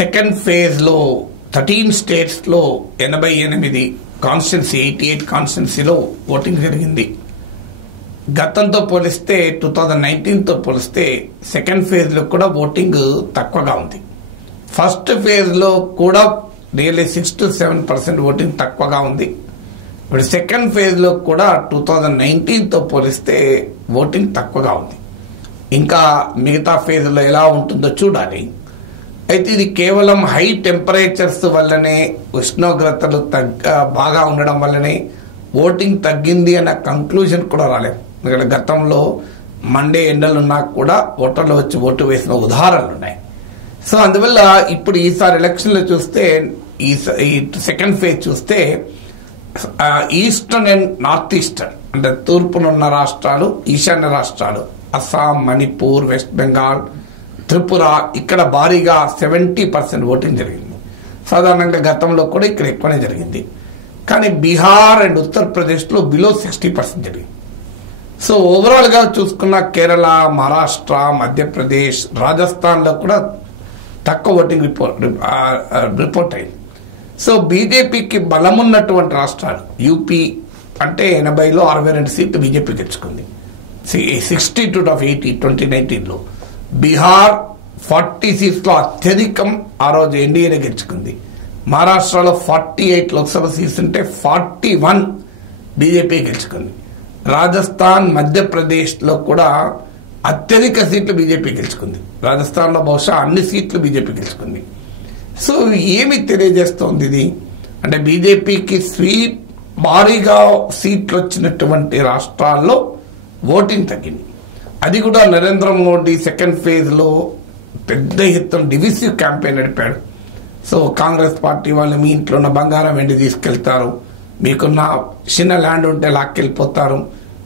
Second ఫేజ్లో 13 స్టేట్స్లో 88 constituency 88 కాన్స్టిట్యున్సీలో ఓటింగ్ జరిగింది. గతంతో పోలిస్తే 2019తో పోలిస్తే సెకండ్ ఫేజ్లో కూడా ఓటింగ్ తక్కువగా ఉంది. ఫస్ట్ ఫేజ్లో కూడా నియర్లీ 6 to 7% ఓటింగ్ తక్కువగా ఉంది. ఇప్పుడు సెకండ్ ఫేజ్లో కూడా 2019తో పోలిస్తే ఓటింగ్ తక్కువగా ఉంది. ఇంకా మిగతా ఫేజ్లో ఎలా ఉంటుందో చూడాలి. అయితే ఇది కేవలం హై టెంపరేచర్స్ వల్లనే, ఉష్ణోగ్రతలు బాగా ఉండడం వల్లనే ఓటింగ్ తగ్గింది అన్న కంక్లూజన్ కూడా రాలేదు. ఎందుకంటే గతంలో మండే ఎండలున్నా కూడా ఓటర్లు వచ్చి ఓటు వేసిన ఉదాహరణలు ఉన్నాయి. సో అందువల్ల ఇప్పుడు ఈసారి ఎలక్షన్లో చూస్తే ఈ సెకండ్ ఫేజ్ చూస్తే ఈస్టర్న్ అండ్ నార్త్ ఈస్టర్న్ అంటే తూర్పునున్న రాష్ట్రాలు, ఈశాన్య రాష్ట్రాలు, అస్సాం, మణిపూర్, వెస్ట్ బెంగాల్, త్రిపుర, ఇక్కడ భారీగా 70% ఓటింగ్ జరిగింది. సాధారణంగా గతంలో కూడా ఇక్కడ ఎక్కువనే జరిగింది. కానీ బీహార్ అండ్ ఉత్తరప్రదేశ్లో బిలో 60% జరిగింది. సో ఓవరాల్గా చూసుకున్న కేరళ, మహారాష్ట్ర, మధ్యప్రదేశ్, రాజస్థాన్లో కూడా తక్కువ ఓటింగ్ రిపోర్ట్ అయింది. సో బీజేపీకి బలమున్నటువంటి రాష్ట్రాలు యూపీ అంటే 80లో 62 సీట్లు బీజేపీ గెలుచుకుంది. 62 of 80 2019లో. బీహార్ 40 సీట్స్లో అత్యధికం ఆ రోజు ఎన్డీఏనే గెలుచుకుంది. మహారాష్ట్రలో 48 లోక్సభ సీట్స్ ఉంటే 41 బీజేపీ గెలుచుకుంది. రాజస్థాన్, మధ్యప్రదేశ్లో కూడా అత్యధిక సీట్లు బీజేపీ గెలుచుకుంది. రాజస్థాన్లో బహుశా అన్ని సీట్లు బీజేపీ గెలుచుకుంది. సో ఏమి తెలియజేస్తోంది ఇది అంటే బీజేపీకి భారీగా సీట్లు వచ్చినటువంటి రాష్ట్రాల్లో ఓటింగ్ తగ్గింది. అది కూడా నరేంద్ర మోడీ సెకండ్ ఫేజ్లో పెద్ద ఎత్తున divisive campaign నడిపాడు. So Congress party వాళ్ళు మీ ఇంట్లో ఉన్న బంగారం వెండి తీసుకెళ్తారు, మీకున్న చిన్న ల్యాండ్ ఉంటే లాక్కెళ్ళిపోతారు,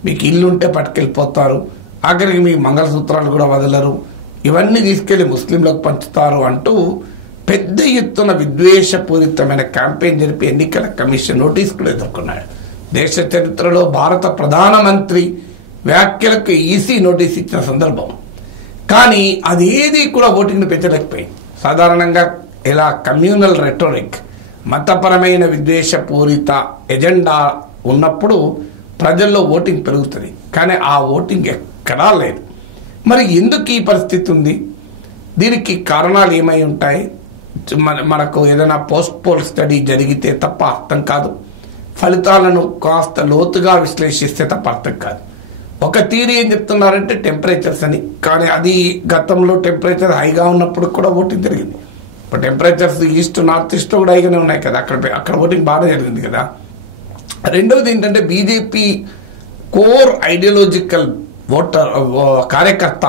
మీకు ఇల్లు ఉంటే పట్టుకెళ్ళిపోతారు, ఆఖరికి మీ మంగళసూత్రాలు కూడా వదలరు, ఇవన్నీ తీసుకెళ్లి ముస్లింలకు పంచుతారు అంటూ పెద్ద ఎత్తున విద్వేషపూరితమైన క్యాంపెయిన్ జరిపి ఎన్నికల కమిషన్ నోటీస్ కూడా ఎదుర్కొన్నాడు. దేశ చరిత్రలో భారత ప్రధానమంత్రి వ్యాఖ్యలకు ఈసీ నోటీస్ ఇచ్చిన సందర్భం. కానీ అదేది కూడా ఓటింగ్ను పెంచలేకపోయింది. సాధారణంగా ఇలా కమ్యూనల్ రెటోరిక్, మతపరమైన విద్వేషపూరిత ఎజెండా ఉన్నప్పుడు ప్రజల్లో ఓటింగ్ పెరుగుతుంది. కానీ ఆ ఓటింగ్ ఎక్కడా లేదు. మరి ఎందుకు ఈ పరిస్థితి ఉంది? దీనికి కారణాలు ఏమై ఉంటాయి? మనకు ఏదైనా పోస్ట్ పోల్ స్టడీ జరిగితే తప్ప అర్థం కాదు. ఫలితాలను కాస్త లోతుగా విశ్లేషిస్తే తప్ప అర్థం కాదు. ఒక థియరీ ఏం చెప్తున్నారంటే టెంపరేచర్స్ అని. కానీ అది గతంలో టెంపరేచర్ హైగా ఉన్నప్పుడు కూడా ఓటింగ్ జరిగింది. ఇప్పుడు టెంపరేచర్స్ ఈస్ట్, నార్త్ ఈస్ట్లో కూడా హైగానే ఉన్నాయి కదా, అక్కడ ఓటింగ్ బాగా జరిగింది కదా. రెండవది ఏంటంటే బీజేపీ కోర్ ఐడియాలజికల్ ఓటర్ కార్యకర్త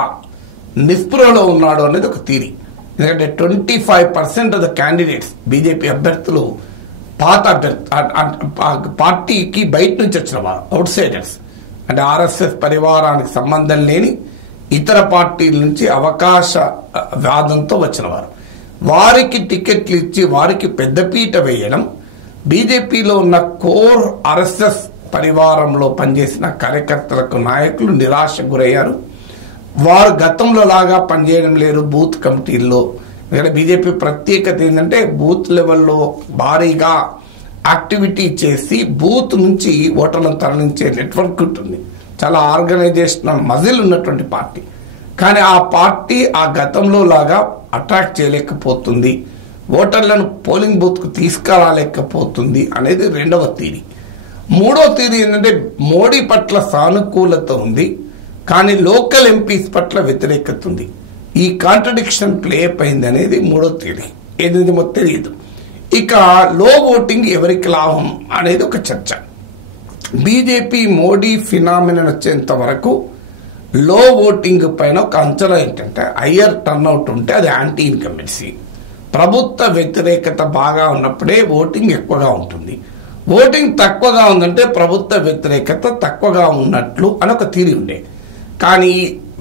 నిస్పృహలో ఉన్నాడు అనేది ఒక థియరీ. ఎందుకంటే 25% ఆఫ్ ద క్యాండిడేట్స్ బీజేపీ అభ్యర్థులు పాత పార్టీకి బయట నుంచి వచ్చిన వారు, అవుట్ సైడర్స్, అంటే ఆర్ఎస్ఎస్ పరివారానికి సంబంధం లేని ఇతర పార్టీల నుంచి అవకాశ వాదంతో వచ్చిన వారు. వారికి టికెట్లు ఇచ్చి వారికి పెద్దపీట వేయడం బీజేపీలో ఉన్న కోర్ ఆర్ఎస్ఎస్ పరివారంలో పనిచేసిన కార్యకర్తలకు, నాయకులు నిరాశ గురయ్యారు. వారు గతంలో లాగా పనిచేయడం లేరు బూత్ కమిటీల్లో. ఇక్కడ బీజేపీ ప్రత్యేకత ఏంటంటే బూత్ లెవెల్లో భారీగా యాక్టివిటీ చేసి బూత్ నుంచి ఓటర్లను తరలించే నెట్వర్క్ ఉంటుంది. చాలా ఆర్గనైజేషనల్ మజిల్ ఉన్నటువంటి పార్టీ. కానీ ఆ పార్టీ ఆ గతంలో లాగా అట్రాక్ట్ చేయలేకపోతుంది, ఓటర్లను పోలింగ్ బూత్కు తీసుకురాలేకపోతుంది అనేది రెండవ థియరీ. మూడో థియరీ ఏంటంటే మోడీ పట్ల సానుకూలత ఉంది, కానీ లోకల్ ఎంపీస్ పట్ల వ్యతిరేకత ఉంది. ఈ కాంట్రడిక్షన్ ప్లే అయింది అనేది మూడో థియరీ. ఏదేమో తెలియదు. ఇక లో ఓటింగ్ ఎవరికి లాభం అనేది ఒక చర్చ. బీజేపీ మోడీ ఫినామినన్ వచ్చేంత వరకు లో ఓటింగ్ పైన ఒక అంచనా ఏంటంటే హయ్యర్ టర్న్అవుట్ ఉంటే అది యాంటీ ఇన్కంబెన్సీ. ప్రభుత్వ వ్యతిరేకత బాగా ఉన్నప్పుడే ఓటింగ్ ఎక్కువగా ఉంటుంది. ఓటింగ్ తక్కువగా ఉందంటే ప్రభుత్వ వ్యతిరేకత తక్కువగా ఉన్నట్లు అని ఒక థియరీ ఉండే. కానీ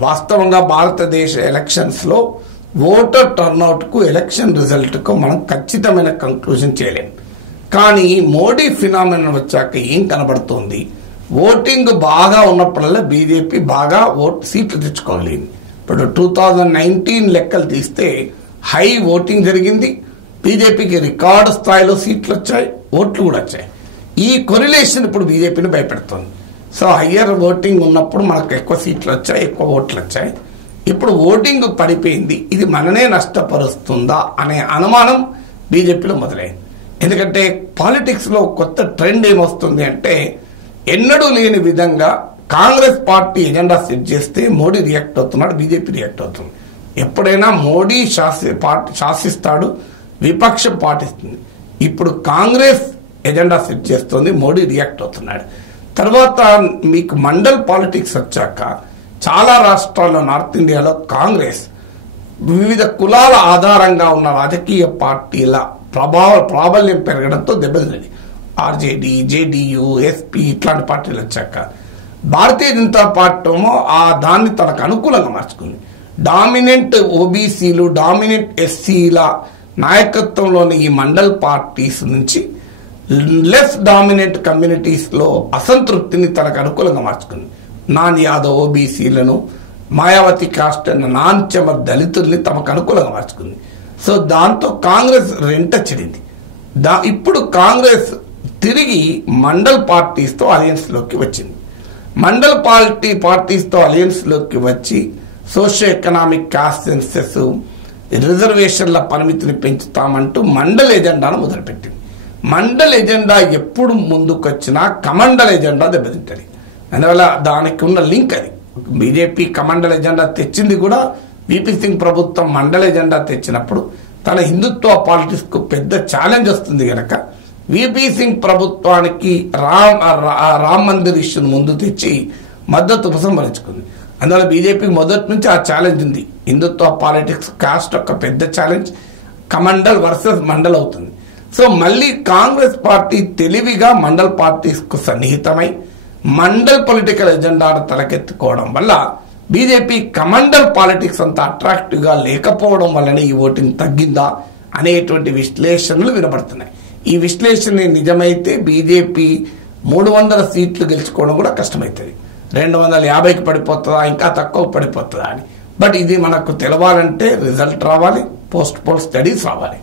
వాస్తవంగా భారతదేశ ఎలక్షన్స్లో ఓటర్ టర్న్అవుట్కు, ఎలక్షన్ రిజల్ట్కు మనం ఖచ్చితమైన కంక్లూజన్ చేయలేం. కానీ మోడీ ఫినామినన్ వచ్చాక ఏం కనబడుతోంది? ఓటింగ్ బాగా ఉన్నప్పుడల్లా బీజేపీ బాగా సీట్లు తెచ్చుకోగలిగింది. ఇప్పుడు 2019 లెక్కలు తీస్తే హై ఓటింగ్ జరిగింది. బీజేపీకి రికార్డు స్థాయిలో సీట్లు వచ్చాయి, ఓట్లు కూడా వచ్చాయి. ఈ కొరిలేషన్ ఇప్పుడు బీజేపీని భయపెడుతుంది. సో హయ్యర్ ఓటింగ్ ఉన్నప్పుడు మనకు ఎక్కువ సీట్లు వచ్చాయి, ఎక్కువ ఓట్లు వచ్చాయి. ఇప్పుడు ఓటింగ్ పడిపోయింది, ఇది మననే నష్టపరుస్తుందా అనే అనుమానం బీజేపీలో మొదలైంది. ఎందుకంటే పాలిటిక్స్లో కొత్త ట్రెండ్ ఏమొస్తుంది అంటే, ఎన్నడూ లేని విధంగా కాంగ్రెస్ పార్టీ ఎజెండా సెట్ చేస్తే మోడీ రియాక్ట్ అవుతున్నాడు, బీజేపీ రియాక్ట్ అవుతుంది. ఎప్పుడైనా మోడీ శాసిస్తాడు, విపక్షం పాటిస్తుంది. ఇప్పుడు కాంగ్రెస్ ఎజెండా సెట్ చేస్తుంది, మోడీ రియాక్ట్ అవుతున్నాడు. తర్వాత మీకు మండల్ పాలిటిక్స్ వచ్చాక చాలా రాష్ట్రాల్లో నార్త్ ఇండియాలో కాంగ్రెస్ వివిధ కులాల ఆధారంగా ఉన్న రాజకీయ పార్టీల ప్రాబల్యం పెరగడంతో దెబ్బతింది. ఆర్జేడీ, జేడీయూ, ఎస్పీ ఇట్లాంటి పార్టీలు వచ్చాక భారతీయ జనతా పార్టీ దాన్ని తనకు అనుకూలంగా మార్చుకుంది. డామినెంట్ ఓబీసీలు, డామినెంట్ ఎస్సీల నాయకత్వంలోని ఈ మండల్ పార్టీస్ నుంచి లెస్ డామినెంట్ కమ్యూనిటీస్ లో అసంతృప్తిని తనకు అనుకూలంగా మార్చుకుంది. నాన్ యాదవ్ ఓబీసీలను, మాయావతి కాస్ట్ అన్న నాన్ చెమర్ దళితుల్ని తమకు అనుకూలంగా మార్చుకుంది. సో దాంతో కాంగ్రెస్ రెంట చెడింది. ఇప్పుడు కాంగ్రెస్ తిరిగి మండల్ పార్టీస్తో అలయన్స్ లోకి వచ్చింది. మండల్ పార్టీస్తో అలయన్స్ లోకి వచ్చి సోషియో ఎకనామిక్ కాస్ట్ సెన్సెస్, రిజర్వేషన్ల పరిమితిని పెంచుతామంటూ మండల్ ఎజెండాను మొదలుపెట్టింది. మండల్ ఎజెండా ఎప్పుడు ముందుకొచ్చినా కమండల్ ఎజెండా దెబ్బతింటది. అందువల్ల దానికి ఉన్న లింక్ అది. బీజేపీ కమండల్ ఎజెండా తెచ్చింది కూడా, వీపీ సింగ్ ప్రభుత్వం మండల్ ఎజెండా తెచ్చినప్పుడు తన హిందుత్వ పాలిటిక్స్ కు పెద్ద ఛాలెంజ్ వస్తుంది కనుక వీపీ సింగ్ ప్రభుత్వానికి రామ్ మందిర్ ఇష్యూను ముందు తెచ్చి మద్దతు ఉపసంహరించుకుంది. అందువల్ల బీజేపీ మొదటి నుంచి ఆ ఛాలెంజ్ ఉంది. హిందుత్వ పాలిటిక్స్ కాస్ట్ ఒక పెద్ద ఛాలెంజ్, కమండల్ వర్సెస్ మండల్ అవుతుంది. సో మళ్ళీ కాంగ్రెస్ పార్టీ తెలివిగా మండల్ పార్టీస్ కు సన్నిహితమై మండల్ పొలిటికల్ ఎజెండాను తలకెత్తుకోవడం వల్ల బీజేపీ కమండల్ పాలిటిక్స్ అంత అట్రాక్టివ్ గా లేకపోవడం వల్లనే ఈ ఓటింగ్ తగ్గిందా అనేటువంటి విశ్లేషణలు వినబడుతున్నాయి. ఈ విశ్లేషణ నిజమైతే బీజేపీ 300 సీట్లు గెలుచుకోవడం కూడా కష్టమవుతుంది. 250కి పడిపోతుందా, ఇంకా తక్కువ పడిపోతుందా అని. బట్ ఇది మనకు తెలవాలంటే రిజల్ట్ రావాలి, పోస్ట్ పోల్ స్టడీస్ రావాలి.